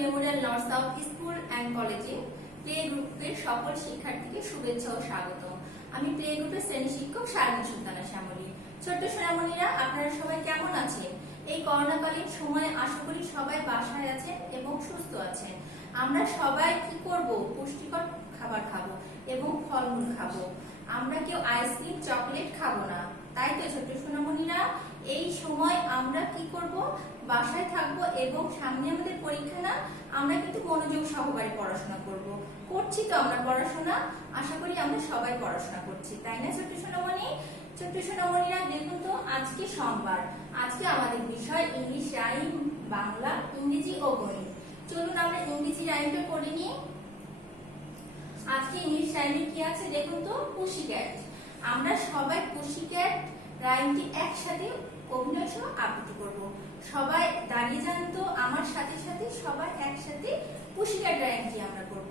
Memorial north south school and কলেজে play গ্রুপের সকল শিক্ষার্থীকে শুভেচ্ছা ও স্বাগত। আমি প্লে গ্রুপের শ্রেণী শিক্ষক শারমিন সুলতানা শ্যামলী। ছোট্ট সোনামণিরা, আপনারা সবাই কেমন আছেন? এই করোনাকালীন সময়ে আশা করি সবাই বাসায় আছেন এবং সুস্থ আছেন। আমরা সবাই কি করব? পুষ্টিকর খাবার খাবো এবং ফলমূল খাবো। আমরা কেউ আইসক্রিম চকলেট খাবো না, তাই তো ছোট্ট সোনামণিরা? এই সময় আমরা কি করব? বাসায় থাকবো এবং সামনে আমাদের পরীক্ষা না, আমরা কিন্তু মনোযোগ সহকারে পড়াশোনা করব। করছি তো আমরা পড়াশোনা? আশা করি আমরা সবাই পড়াশোনা করছি, তাই না ছোট্ট সোনামণি? ছোট্ট সোনামণিরা, দেখুন তো আজকে সোমবার। আজকে আমাদের বিষয় ইংলিশ রাইম, বাংলা, ইংরেজি ও গণিত। চলুন আমরা ইংরেজি রাইমটা পড়ে নিই। আজকে ইংলিশ রাইমে কি আছে দেখুন তো, পুশিক্যাট। আমরা সবাই পুশিক্যাট রাইমটি একসাথে অভিনয় সহ আবৃত্তি করব। সবাই দাঁড়িয়ে যান তো, আমার সাথে সাথে সবাই একসাথে পুশিক্যাট রাইমটি আমরা করব।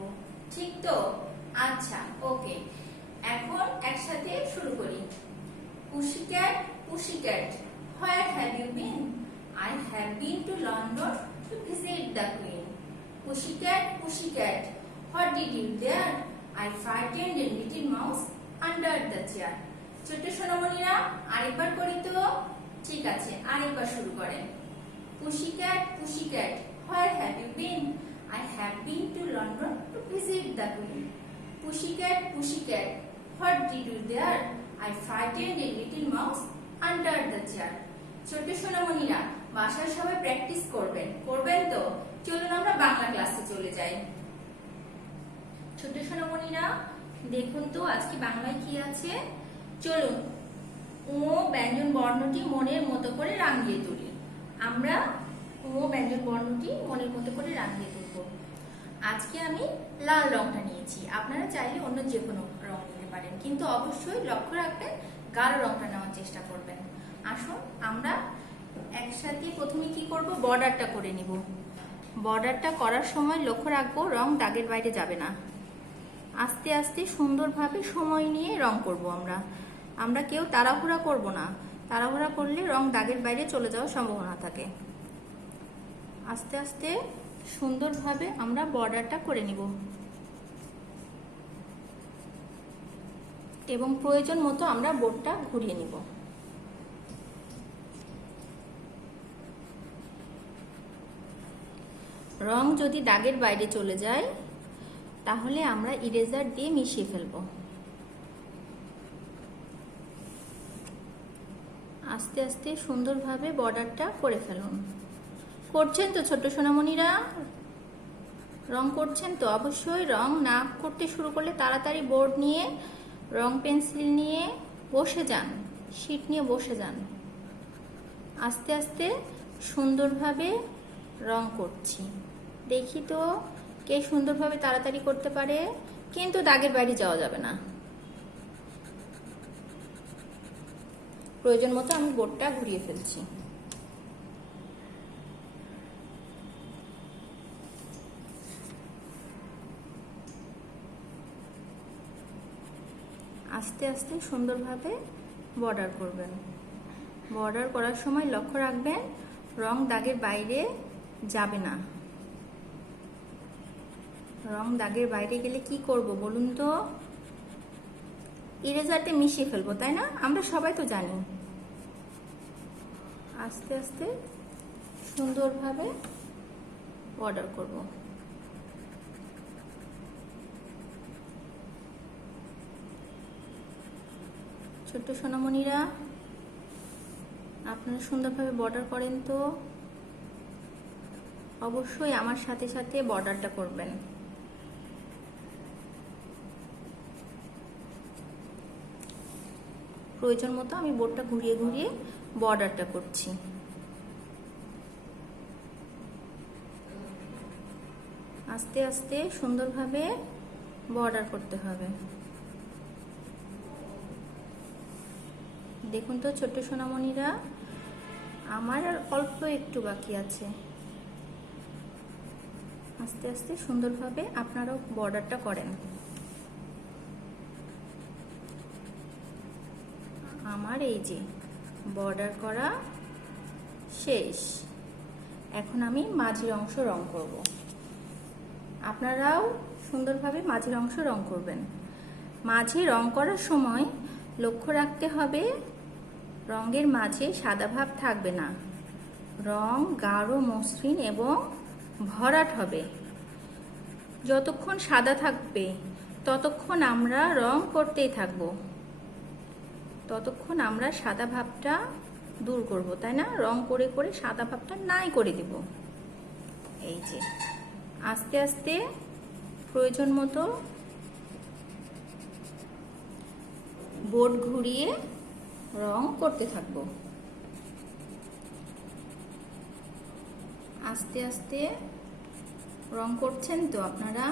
ঠিক তো? আচ্ছা, ওকে। এখন একসাথে শুরু করি। Pussycat, pussycat, where have you been? I have been to London to visit the Queen. Pussycat, pussycat, what did you there? I frightened a little mouse under the chair. ছোট্ট সোনামণিরা, আরেকবার করি তো? ঠিক আছে, আরেকবার শুরু করেন। Pussycat, pussycat, where have you been? I have been to London to visit the Queen. Pussycat, pussycat, what did you there? I frightened a little mouse under the chair. ছোট্ট সোনামণিরা, বাসায় সবাই প্র্যাকটিস করবেন তো? চলুন আমরা বাংলা ক্লাসে চলে যাই। ছোট্ট সোনামণিরা, দেখুন তো আজকে বাংলায় কি আছে। চলুন ও ব্যঞ্জন বর্ণটি মনের মতো করে রাঙিয়ে তুলি। আমরা ও ব্যঞ্জন বর্ণটি মনের মতো করে রাঙিয়ে তুলব। আজকে আমি লাল রংটা নিয়েছি, আপনারা চাইলে অন্য যে কোনো রং নিতে পারেন, কিন্তু অবশ্যই লক্ষ্য রাখবেন গাঢ় রংটা নেওয়ার চেষ্টা করবেন। আসুন আমরা একসাথে প্রথমে কি করব, বর্ডারটা করে নিব। বর্ডারটা করার সময় লক্ষ্য রাখবো রং দাগের বাইরে যাবে না। আস্তে আস্তে সুন্দরভাবে সময় নিয়ে রং করব। আমরা কেউ তাড়াহুড়া করব না, তাড়াহুড়া করলে রং দাগের বাইরে চলে যাওয়ার সম্ভাবনা থাকে। আস্তে আস্তে সুন্দরভাবে আমরা বর্ডারটা করে নিব এবং প্রয়োজন মতো আমরা বোর্ডটা ঘুরিয়ে নিব। রং যদি দাগের বাইরে চলে যায় তাহলে আমরা ইরেজার দিয়ে মিশিয়ে ফেলব। আস্তে আস্তে সুন্দরভাবে বর্ডারটা করে ফেলুন। করছেন তো ছোট্ট সোনামণিরা? রং করছেন তো? অবশ্যই রং না করতে শুরু করলে তাড়াতাড়ি বোর্ড নিয়ে, রং পেন্সিল নিয়ে বসে যান, শিট নিয়ে বসে যান। আস্তে আস্তে সুন্দরভাবে রং করছি। দেখি তো কে সুন্দরভাবে তাড়াতাড়ি করতে পারে, কিন্তু দাগের বাইরে যাওয়া যাবে না। প্রয়োজন মতো আমি বোর্ডটা ঘুরিয়ে ফেলছি। আস্তে আস্তে সুন্দরভাবে বর্ডার করবেন। বর্ডার করার সময় লক্ষ্য রাখবেন রং দাগের বাইরে যাবে না। রং দাগের বাইরে গেলে কি করব বলুন তো? ইরেজারতে মিশিয়ে ফেলবো, তাই না? আমরা সবাই তো জানি। আস্তে আস্তে সুন্দরভাবে বর্ডার করব। ছোট্ট সোনামণিরা, আপনারা সুন্দরভাবে বর্ডার করেন তো? অবশ্যই আমার সাথে সাথে বর্ডারটা করবেন। প্রয়োজন মতো আমি বোর্ডটা ঘুরিয়ে ঘুরিয়ে বর্ডারটা করছি। আস্তে আস্তে সুন্দরভাবে বর্ডার করতে হবে। দেখুন তো ছোট্ট সোনামণিরা, আমার আর অল্প একটু বাকি আছে। আস্তে আস্তে সুন্দরভাবে আপনারাও বর্ডারটা করেন। আমার এই যে বর্ডার করা শেষ। এখন আমি মাঝের অংশ রং করব। আপনারাও সুন্দরভাবে মাঝের অংশ রং করবেন। মাঝে রং করার সময় লক্ষ্য রাখতে হবে রঙের মাঝে সাদা ভাব থাকবে না, রং গাঢ় মসৃণ এবং ভরাট হবে। যতক্ষণ সাদা থাকবে ততক্ষণ আমরা রং করতেই থাকব, ততক্ষণ আমরা সাদা ভাবটা দূর করব, তাই না? রং করে করে সাদা ভাবটা নাই করে দেব। এই যে আস্তে আস্তে প্রয়োজন মতো বোর্ড ঘুরিয়ে রং করতে থাকব। আস্তে আস্তে রং করছেন তো আপনারা?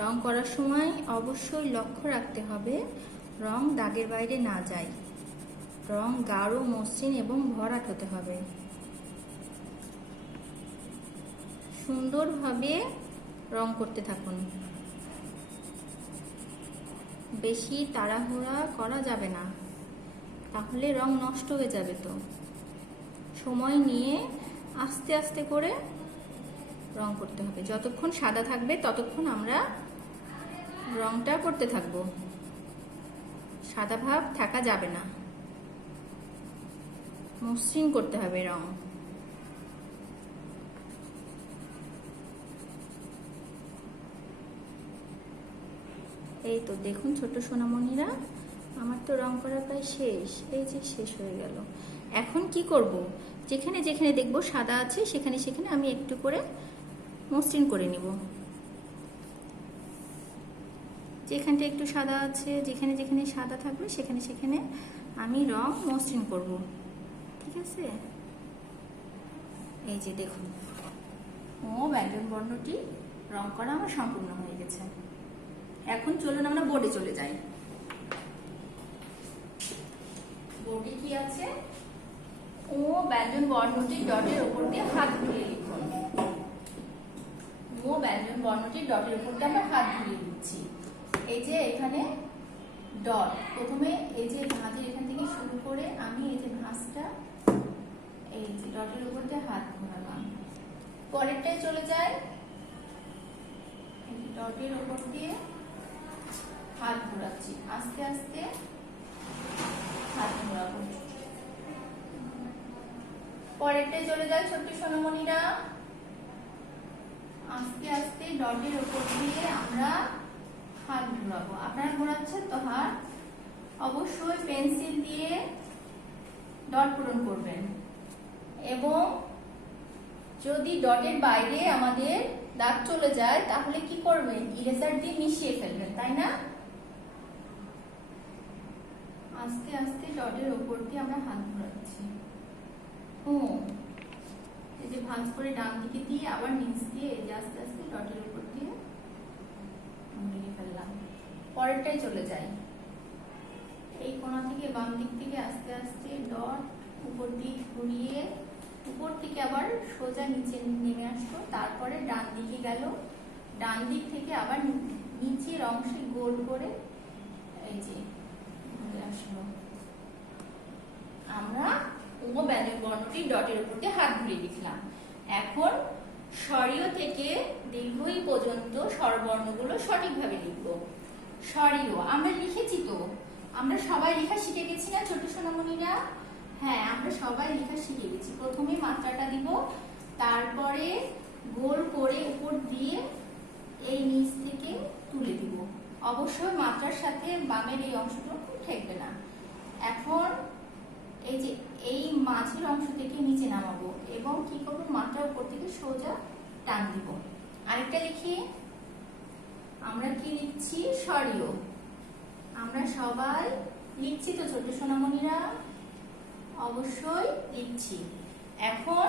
রং করার সময় অবশ্যই লক্ষ্য রাখতে হবে রং দাগের বাইরে না যায়, রং গাঢ় মসৃণ এবং ভরাট হতে হবে। সুন্দরভাবে রং করতে থাকুন, বেশি তাড়াহুড়া করা যাবে না, তাহলে রং নষ্ট হয়ে যাবে। তো সময় নিয়ে আস্তে আস্তে করে রং করতে হবে। যতক্ষণ সাদা থাকবে ততক্ষণ আমরা রংটা করতে থাকব, সাদা ভাব থাকা যাবে না, মসৃণ করতে হবে রং। এই তো দেখুন ছোট সোনামণিরা, আমার তো রং করা প্রায় শেষ। এই যে শেষ হয়ে গেল। এখন কি করব, যেখানে যেখানে দেখব সাদা আছে সেখানে সেখানে আমি একটু করে মসৃণ করে নিব। যেখানটা একটু সাদা আছে, যেখানে যেখানে সাদা থাকবে সেখানে সেখানে আমি রং মসৃণ করব। ঠিক আছে? এই যে দেখুন ও ব্যঞ্জন বর্ণটি রং করা আমার সম্পূর্ণ হয়ে গেছে। এখন চলুন আমরা বোর্ডে চলে যাই। বোর্ডে কি আছে? ও ব্যঞ্জন বর্ণটি ডটের উপর দিয়ে হাত ঘুরিয়ে লিখুন। ও ব্যঞ্জন বর্ণটি ডটের উপর দিয়ে আমরা হাত ঘুরিয়ে দিচ্ছি। এই যে এখানে ডট, প্রথমে এই যে ভাঁজের এখান থেকে শুরু করে আমি এই যে ভাঁজটা এই যে ডটের উপর দিয়ে হাত ঘোরালাম। পরেরটায় চলে যায়, ডটের উপর দিয়ে হাত ঘোরাচ্ছি, আস্তে আস্তে হাত ঘোরাবো। পরেরটায় চলে যায় ছোট্ট সোনামণিরা, আস্তে আস্তে ডটের উপর দিয়ে আমরা হাত ঘোরাবো। আপনারা ঘোরাচ্ছেন তো হাত? অবশ্যই পেন্সিল দিয়ে ডট পূরণ করবেন, এবং যদি ডটের বাইরে আমাদের দাগ চলে যায় তাহলে কি করবেন? ইরেজার দিয়ে মিশিয়ে ফেলবেন, তাই না? আস্তে আস্তে ডটের উপর দিয়ে আমরা হাত ঘোরাচ্ছি। এই যে ভাঁজ করে ডান দিকে দিয়ে আবার নিচ দিয়ে এই যে আস্তে আস্তে ডটের উপর দিয়ে ঘুরিয়ে ফেললাম। পরেরটাই চলে যাই, এই কোণা থেকে বাম দিক থেকে আস্তে আস্তে ডট উপর দিকে ঘুরিয়ে উপর থেকে আবার সোজা নিচে নেমে আসলো, তারপরে ডান দিকে গেল, ডান দিক থেকে আবার নিচের অংশে গোল করে এই যে ঘুরে আসলো। আমরা ও ব্যঞ্জন বর্ণটি ডটের উপর দিয়ে হাত ঘুরিয়ে লিখলাম। এখন স্বরীয় থেকে দীর্ঘই পর্যন্ত স্বরবর্ণগুলো সঠিকভাবে লিখব। স্বরীয় আমরা লিখেছি তো, আমরা সবাই লেখা শিখে গেছি না ছোট সোনামণিরা? হ্যাঁ, আমরা সবাই লেখা শিখে গেছি। প্রথমে মাত্রাটা দিব, তারপরে গোল করে উপর দিয়ে এই নিচ থেকে তুলে দিব। অবশ্যই মাত্রার সাথে বামের এই অংশটুকু ঠেকবে না। এখন এই যে এই মাঝের অংশ থেকে নিচে নামাবো এবং কি করবো? মাত্রার উপর থেকে সোজা টান দিব। আরেকটা লিখি, আমরা কি লিখছি? স্বরীয়। আমরা সবাই লিখছি তো ছোট সোনামণিরা? অবশ্যই লিখছি। এখন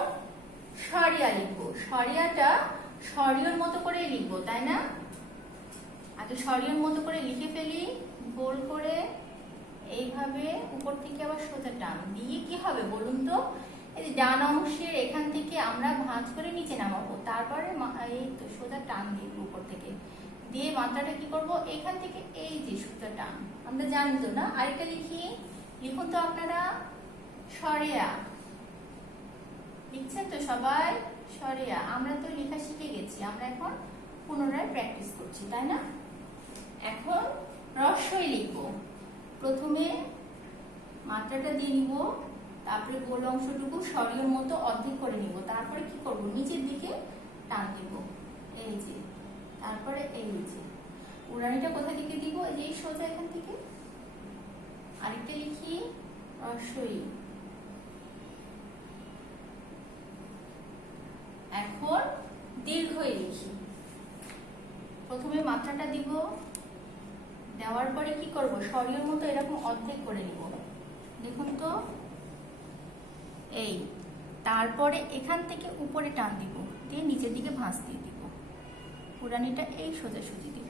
স্বরিয়া লিখবো। স্বরিয়াটা স্বরীয়র মতো করে লিখবো, তাই না? আগে স্বরীয়র মতো করে লিখে ফেলি, গোল করে এইভাবে উপর থেকে আবার সোজা টান দিয়ে কি হবে বলুন তো? এই যে ডান অংশের এখান থেকে আমরা ভাঁজ করে নিচে নামাবো, তারপরে এই তো সোজা টান দিব উপর থেকে, দিয়ে মাত্রাটা কি করব? এখান থেকে এই যে সোজা টান, আমরা জানি তো না? আরেকটা লিখি, লিখুন তো আপনারা। স্বরিয়া। লিখছেন তো সবাই? সরিয়া আমরা তো লেখা শিখে গেছি, আমরা এখন পুনরায় প্র্যাকটিস করছি, তাই না? এখন রস্বই লিখব। প্রথমে মাত্রাটা দিয়ে নিব, তারপরে গোল অংশটুকু সরিয়র মতো অর্ধেক করে নিব, তারপরে কি করব, নিচের দিকে টান দিব, এই যে, তারপরে এই যে উড়ানিটা কোথা থেকে দিব, এই যে সোজা এখান থেকে। আরেকটা লিখি রস্বই। এখন দীর্ঘই লিখি। প্রথমে মাত্রাটা দিব, দেওয়ার পরে কি করব, সরিয়র মতো এরকম অর্ধেক করে নিব, দেখুন তো, এই, তারপরে এখান থেকে উপরে টান দিব, দিয়ে নিচের দিকে ভাঁজ দিয়ে দিব, পুরানিটা এই সোজাসুজি দিব।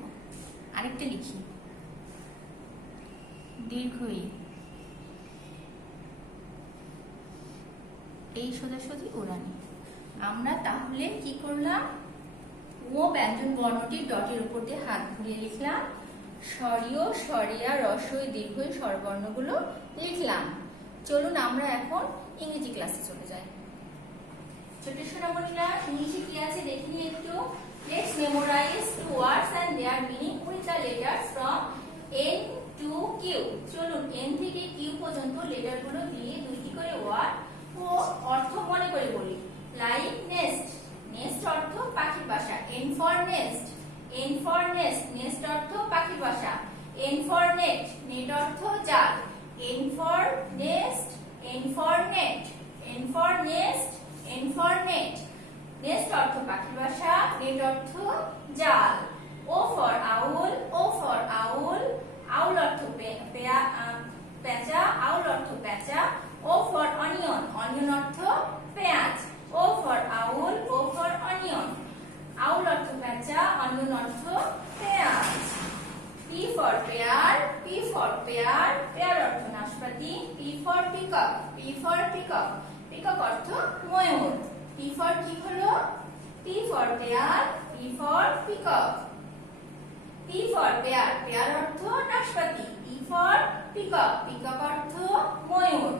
আরেকটা লিখি দীর্ঘই, এই সোজাসুজি উড়ানি। আমরা তাহলে কি করলাম, ও ব্যঞ্জন বর্ণটি ডটের উপর দিয়ে হাত ঘুরিয়ে লিখলাম, স্বরীয় স্বরিয়া রস্বই দীর্ঘই স্বরবর্ণগুলো লিখলাম। চলুন আমরা এখন ইংরেজি ক্লাসে চলে যাই। ছোট সোনামণিরা, ইংলিশে কি আছে দেখে নিই একটু। Let's memorize two words and their meaning with the letters from N to Q. চলুন N থেকে Q পর্যন্ত লেটারগুলো দিয়ে দুইটি করে ওয়ার্ড ও অর্থ মনে করে বলি। লাইক নেস্ট, নেস্ট অর্থ পাখির বাসা, N for nest, N for nest, nest অর্থ পাখির বাসা, N for net, net অর্থ জাল, N for nest, N for net, N for nest, N for net, nest অর্থ পাখির বাসা, net অর্থ জাল, O for owl, O for owl, owl অর্থ পেঁচা, owl অর্থ পেঁচা, O for onion, onion অর্থ পেঁয়াজ, O for owl, O for onion, owl অর্থ পেঁচা, onion অর্থ পেঁয়াজ, P for pear, P for pear, pear অর্থ নাশপাতি, P for peacock, P for peacock, peacock অর্থ ময়ূর, P for কি হলো, P for pear, P for peacock, P for pear, pear অর্থ নাশপাতি, P for peacock, peacock অর্থ ময়ূর,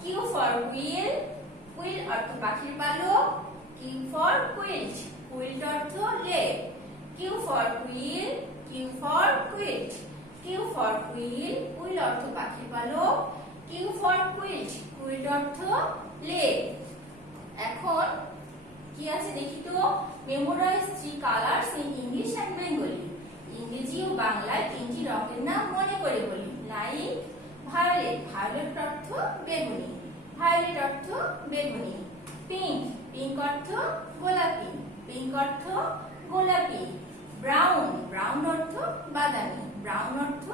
Q for quill, quill অর্থ পাখির পালক, Q for quilt, quilt অর্থ লেপ, Q for quill, Q for quilt, Q for quill, quill অর্থ পাখির পালক, Q for quilt, quilt অর্থ লেপ। এখন কি আছে দেখি তো, memorise three colours in English and Bengali, ইংরেজি ও বাংলায় তিনটি রঙের নাম মনে করে বলি। লাইক ভায়োলেট, ভায়োলেট অর্থ বেগুনি, ভায়োলেট অর্থ বেগুনি, পিঙ্ক, পিঙ্ক অর্থ গোলাপি, পিঙ্ক অর্থ গোলাপি, ব্রাউন, ব্রাউন অর্থ বাদামি, ব্রাউন অর্থ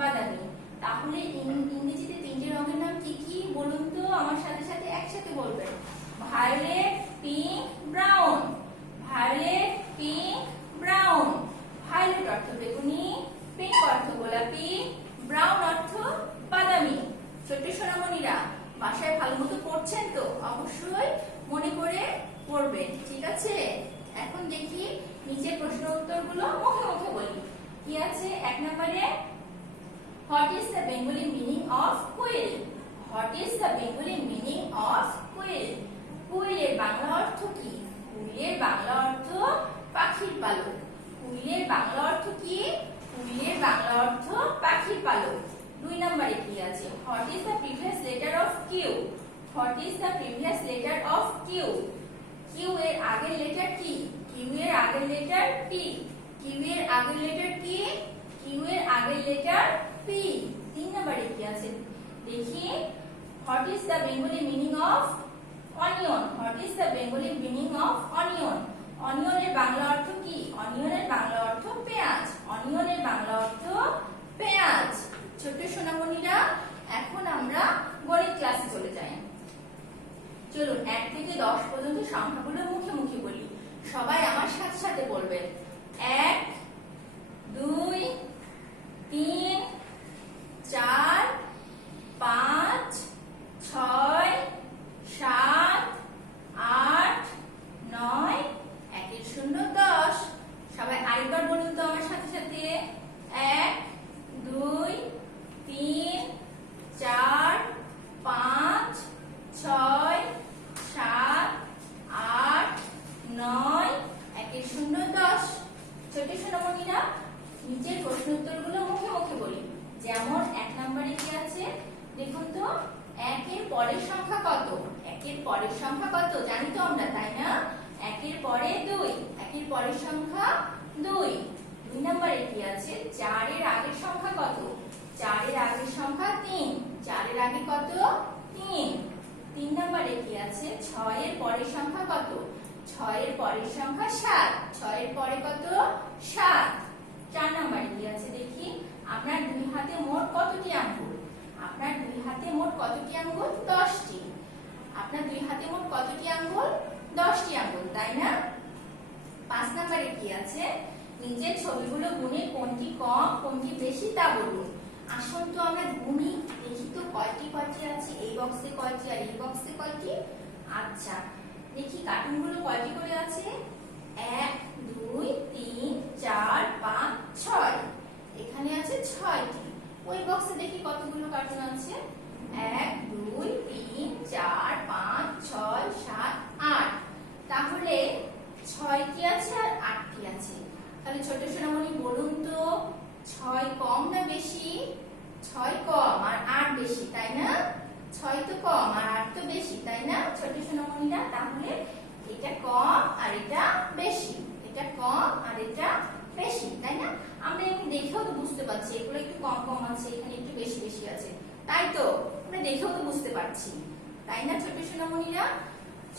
বাদামি। তাহলে ইংরেজিতে তিনটি রঙের নাম কি কি বলুন তো, আমার সাথে সাথে একসাথে বলবেন। Violet, pink, brown, violet, pink, brown. Violet অর্থ বেগুনি, পিঙ্ক অর্থ গোলাপি, ব্রাউন অর্থ বাদামি। ছোট্ট সোনামণিরা, বাসায় ভালো মতো পড়ছেন তো? অবশ্যই মনে করে পড়বেন, ঠিক আছে? এখন দেখি নিচের প্রশ্ন উত্তরগুলো মুখে মুখে বলি। কি আছে এক নম্বরে, what is the Bengali meaning of quill? What is the Bengali meaning of quill? কুইলের বাংলা অর্থ কি? কুইলের বাংলা অর্থ পাখির পালক। কুইলের বাংলা অর্থ কি? কুইলের বাংলা অর্থ পাখির পালক। দুই নম্বরে কি আছে, what is the previous letter of Q? What is the previous letter of Q? Q এর আগের লেটার কি? কিউ এর আগের লেটার পি। কিউ এর আগের লেটার কি? কিউ এর আগের লেটার পি। তিন নম্বরে কি আছে দেখি, what is the Bengali meaning of onion? What is the Bengali meaning of onion? অনিয়নের বাংলা অর্থ কি? অনিয়নের বাংলা অর্থ পেঁয়াজ। অনিয়নের বাংলা অর্থ পেঁয়াজ। ছোট্ট সোনামণিরা, এখন আমরা গণিত ক্লাসে চলে যাই। চলুন 1 থেকে 10 পর্যন্ত সংখ্যাগুলো মুখে মুখে বলি, সবাই আমার সাথে সাথে বলবেন। 1, 2, 3, 4, 5, 6, 7, 8, 9, 1 এর 0 10। সবাই আরেকবার বলুন তো আমার সাথে সাথে। 1, 2, 3, 4, 5, 6, 7, সংখ্যা কত? একের পরের সংখ্যা কত জানি তো আমরা, তাই না? একের পরে 2, একের পরের সংখ্যা 2। 2 নম্বরে কি আছে? 4 এর আগের সংখ্যা কত? 4 এর আগের সংখ্যা 3, 4 এর আগে কত? 3। 3 নম্বরে কি আছে? 6 এর পরের সংখ্যা কত? 6 এর পরের সংখ্যা 7, 6 এর পরে কত? 7। 4 নম্বরে কি আছে দেখি? আপনার দুই হাতে মোট কতটি আঙ্গুল? আপনার দুই হাতে মোট কতটি আঙ্গুল? 10টি। আপনার দুই হাতে মোট কতটি আঙ্গুল? 10টি আঙ্গুল, তাই না? 5 নম্বরে কি আছে? নিচের ছবিগুলো গুনে কোনটি কম কোনটি বেশি তা বলুন। আসুন তো আমরা গুনি, দেখি তো কয়টি কয়টি আছে, এই বক্সে কয়টি আর এই বক্সে কয়টি। আচ্ছা, দেখি কার্টুনগুলো কয়টি করে আছে? 1 2 3 4 5 6। এখানে আছে 6টি। ওই বক্সে দেখি কতগুলো কার্টুন আছে? 1 2 3 4 5 6 7 8। তাহলে 6টি আছে আর 8টি আছে। তাহলে ছোট সোনামণি বলুন তো, 6 কম না বেশি? 6 কম আর 8 বেশি, তাই না? 6 তো কম আর 8 তো বেশি, তাই না ছোট সোনামণিরা? তাহলে এটা কম আর এটা বেশি, এটা কম আর এটা বেশি, তাই না? আমরা এমনি দেখেও তো বুঝতে পারছি এগুলো একটু কম কম আছে, এখানে একটু বেশি বেশি আছে, তাই তো? আমরা দেখেও তো বুঝতে পারছি, তাই না ছোট সোনামণিরা?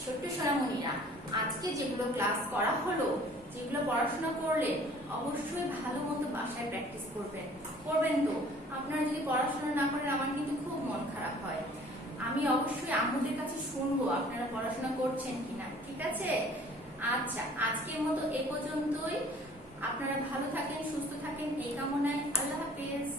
ছোট্ট সোনামণিরা, আজকে যেগুলো ক্লাস করা হলো, যেগুলো পড়াশোনা করলেন, অবশ্যই ভালো মতো বাসায় প্র্যাকটিস করবেন। করবেন তো? আপনারা যদি পড়াশোনা না করেন আমার কিন্তু খুব মন খারাপ হয়। আমি অবশ্যই আম্মুদের কাছে শুনবো আপনারা পড়াশোনা করছেন কিনা, ঠিক আছে? আচ্ছা, আজকের মতো এ পর্যন্তই। আপনারা ভালো থাকেন, সুস্থ থাকেন এই কামনায়। আল্লাহ হাফেজ।